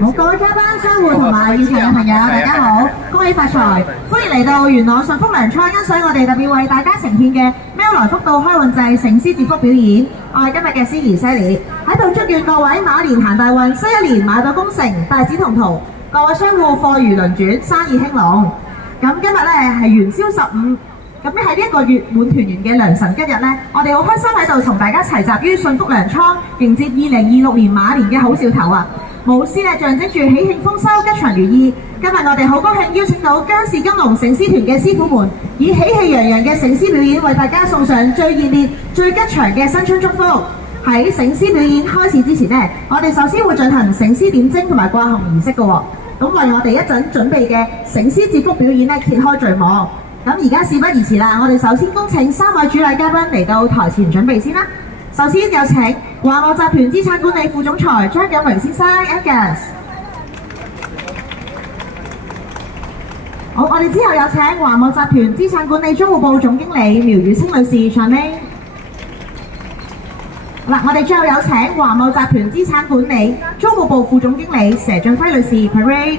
好，各位嘉賓、商戶同埋現場嘅朋友，大家好，恭喜發財！歡迎嚟到元朗順福糧倉欣賞我哋特別為大家呈獻嘅喵來福到開運祭醒獅接福表演。我係今日嘅司儀 Sally， 喺度祝願各位馬年行大運，新一年馬到功成，大展宏圖，各位商戶貨如輪轉，生意興隆。咁今日咧係元宵15。咁喺呢一個月滿團圓嘅良辰吉日呢，我哋好開心喺度同大家齊集於順福糧倉，迎接2026年馬年嘅好兆頭啊！舞獅咧象徵住喜慶豐收、吉祥如意。今日我哋好高興邀請到姜氏金龍醒獅團嘅師傅們，以喜氣洋洋嘅醒獅表演，為大家送上最熱烈、最吉祥嘅新春祝福。喺醒獅表演開始之前呢，我哋首先會進行醒獅點睛同埋掛紅儀式嘅喎。咁為我哋一陣準備嘅醒獅接福表演呢，揭開序幕。咁而家事不宜遲啦，我哋首先恭請3位主禮嘉賓嚟到台前準備先啦。首先有請華茂集團資產管理副總裁張錦榮先生 Angus。好，我哋之後有請華茂集團資產管理租務部總經理苗宇清女士 Charmaine。好啦，我哋最後有請華茂集團資產管理租務部副總經理佘俊輝女士 Parade。